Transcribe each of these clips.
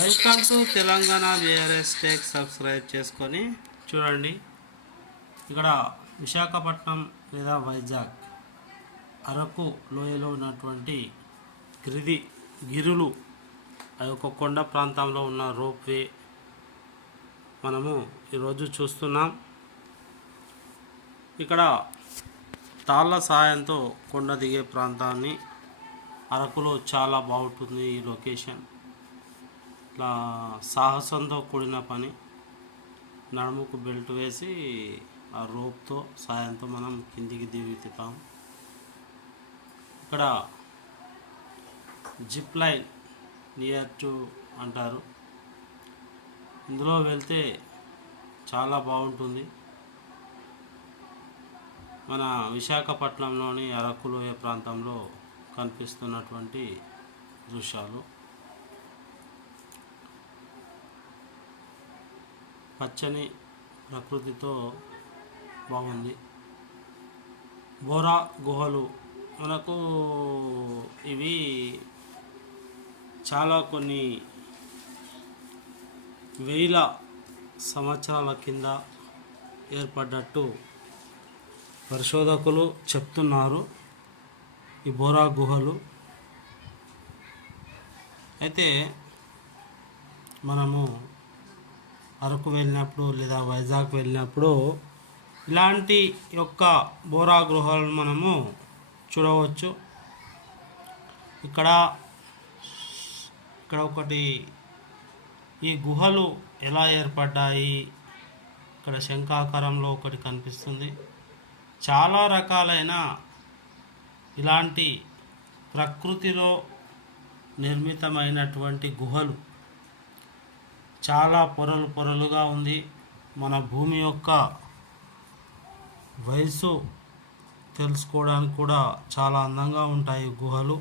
Welcome to Telangana VRS tech. Subscribe చేసుకొని చూడండి. ఇక్కడ విశాఖపట్నం లేదా వైజాగ్ అరకు లోయలో ఉన్నటువంటి గిరులు ఆ యొక్క కొండ ప్రాంతంలో ఉన్న రోప్వే మనము ఈరోజు చూస్తున్నాం. ఇక్కడ తాళ్ళ సహాయంతో కొండ దిగే ప్రాంతాన్ని అరకులో చాలా బాగుంటుంది. ఈ లొకేషన్ ఇట్లా సాహసంతో కూడిన పని. నడుముకు బెల్ట్ వేసి ఆ రోప్తో సాయంతో మనం కిందికి దిగుతాం. ఇక్కడ జిప్ లైన్ నియర్ టు అంటారు. ఇందులో వెళ్తే చాలా బాగుంటుంది. మన విశాఖపట్నంలోని అరకులోయ ప్రాంతంలో కనిపిస్తున్నటువంటి దృశ్యాలు. పచ్చని ప్రకృతితో బాగుంది. బోరా గుహలు మనకు ఇవి చాలా కొన్ని వేల సంవత్సరాల కింద ఏర్పడ్డట్టు పరిశోధకులు చెప్తున్నారు. ఈ బోరా గుహలు అయితే మనము అరకు వెళ్ళినప్పుడు లేదా వైజాగ్ వెళ్ళినప్పుడు ఇలాంటి యొక్క బోరా గుహలను మనము చూడవచ్చు. ఇక్కడ ఒకటి ఈ గుహలు ఎలా ఏర్పడ్డాయి, ఇక్కడ శంఖాకారంలో ఒకటి కనిపిస్తుంది. చాలా రకాలైన ఇలాంటి ప్రకృతిలో నిర్మితమైనటువంటి గుహలు చాలా పొరలుగా ఉంది. మన భూమి యొక్క వయసు తెలుసుకోవడానికి కూడా చాలా అందంగా ఉంటాయి గుహలు.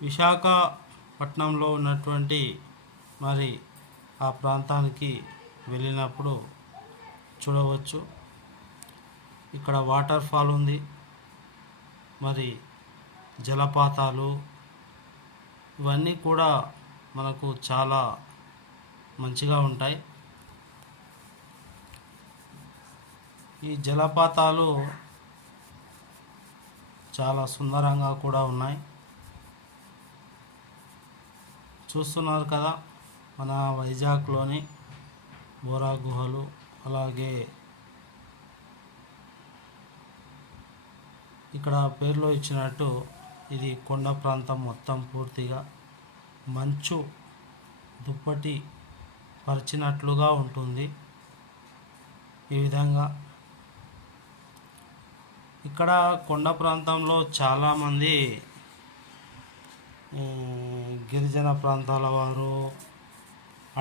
విశాఖపట్నంలో ఉన్నటువంటి మరి ఆ ప్రాంతానికి వెళ్ళినప్పుడు చూడవచ్చు. ఇక్కడ వాటర్ ఫాల్ ఉంది, మరి జలపాతాలు ఇవన్నీ కూడా మనకు చాలా మంచిగా ఉంటాయి. ఈ జలపాతాలు చాలా సుందరంగా కూడా ఉన్నాయి. చూస్తున్నారు కదా మన వైజాగ్లోని బోరా గుహలు. అలాగే ఇక్కడ పేరులో ఇచ్చినట్టు ఇది కొండ ప్రాంతం మొత్తం పూర్తిగా మంచు దుప్పటి పరిచినట్లుగా ఉంటుంది. ఈ విధంగా ఇక్కడ కొండ ప్రాంతంలో చాలామంది గిరిజన ప్రాంతాల వారు,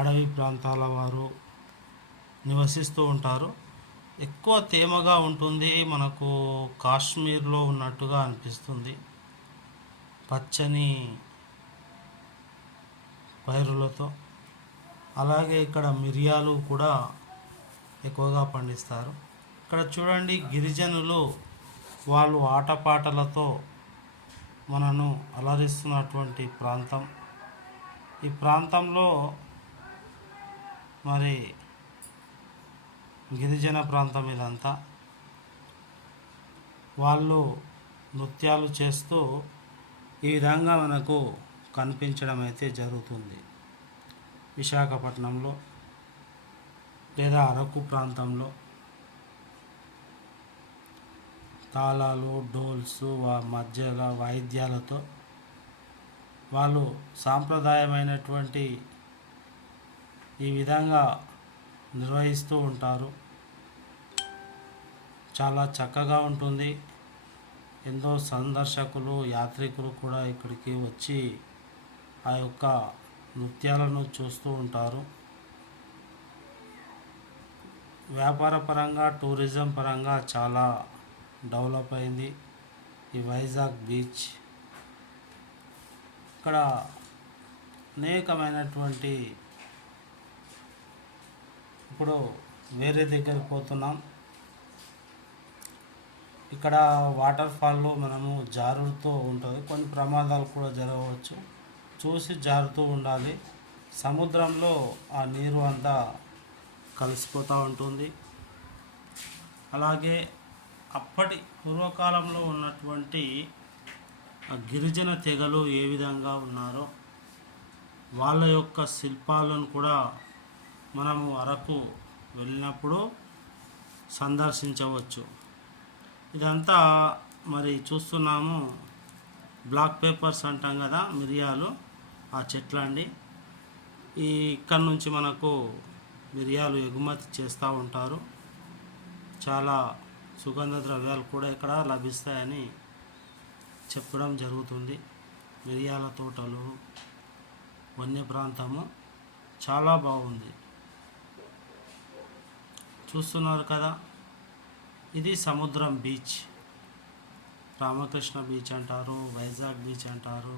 అడవి ప్రాంతాల వారు నివసిస్తూ ఉంటారు. ఎక్కువ తేమగా ఉంటుంది. మనకు కాశ్మీర్లో ఉన్నట్టుగా అనిపిస్తుంది. పచ్చని పైరులతో. అలాగే ఇక్కడ మిరియాలు కూడా ఎక్కువగా పండిస్తారు. ఇక్కడ చూడండి, గిరిజనులు వాళ్ళు ఆటపాటలతో మనను అలరిస్తున్నటువంటి ప్రాంతం. ఈ ప్రాంతంలో మరి గిరిజన ప్రాంతం ఇదంతా. వాళ్ళు నృత్యాలు చేస్తూ ఈ విధంగా మనకు కనిపించడం అయితే జరుగుతుంది. విశాఖపట్నంలో లేదా అరకు ప్రాంతంలో తాళాలు, డోల్స్ మధ్యల వాయిద్యాలతో వాళ్ళు సాంప్రదాయమైనటువంటి ఈ విధంగా నిర్వహిస్తూ ఉంటారు. చాలా చక్కగా ఉంటుంది. ఎంతో సందర్శకులు, యాత్రికులు కూడా ఇక్కడికి వచ్చి ఆ యొక్క నృత్యాలను చూస్తూ ఉంటారు. వ్యాపార పరంగా, టూరిజం పరంగా చాలా డెవలప్ అయింది ఈ వైజాగ్ బీచ్. ఇక్కడ అనేకమైనటువంటి ఇప్పుడు వేరే దగ్గరికి పోతున్నాం. ఇక్కడ వాటర్ ఫాల్లో మనము జారుతూ ఉంటుంది, కొన్ని ప్రమాదాలు కూడా జరగవచ్చు. చూసి జారుతూ ఉండాలి. సముద్రంలో ఆ నీరు అంతా కలిసిపోతూ ఉంటుంది. అలాగే అప్పటి పూర్వకాలంలో ఉన్నటువంటి ఆ గిరిజన తెగలు ఏ విధంగా ఉన్నారో వాళ్ళ యొక్క శిల్పాలను కూడా మనము అరకు వెళ్ళినప్పుడు సందర్శించవచ్చు. ఇదంతా మరి చూస్తున్నాము, బ్లాక్ పేపర్స్ అంటాం కదా, మిరియాలు, ఆ చెట్లు అండి. ఇక్కడ నుంచి మనకు మిరియాలు ఎగుమతి చేస్తూ ఉంటారు. చాలా సుగంధ ద్రవ్యాలు కూడా ఇక్కడ లభిస్తాయని చెప్పడం జరుగుతుంది. మిరియాల తోటలు, వన్య ప్రాంతము చాలా బాగుంది. చూస్తున్నారు కదా, ఇది సముద్రం బీచ్. రామకృష్ణ బీచ్ అంటారు, వైజాగ్ బీచ్ అంటారు.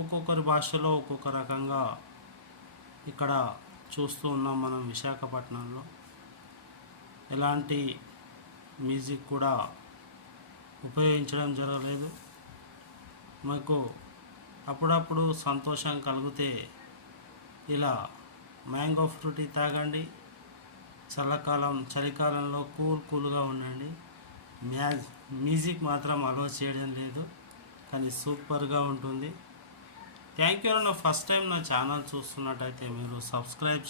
ఒక్కొక్కరి భాషలో ఒక్కొక్క రకంగా ఇక్కడ చూస్తూ ఉన్నాం. మనం విశాఖపట్నంలో ఎలాంటి మ్యూజిక్ కూడా ఉపయోగించడం జరగలేదు. మాకు అప్పుడప్పుడు సంతోషం కలిగితే ఇలా మ్యాంగో ఫ్రూటీ తాగండి, చలికాలంలో కూల్గా ఉండండి. మ్యూజిక్ మాత్రం అలో చేయడం లేదు, కానీ సూపర్గా ఉంటుంది. Thank you. ఫస్ట్ టైం నా ఛానల్ చూస్తున్నట్టయితే మీరు సబ్స్క్రైబ్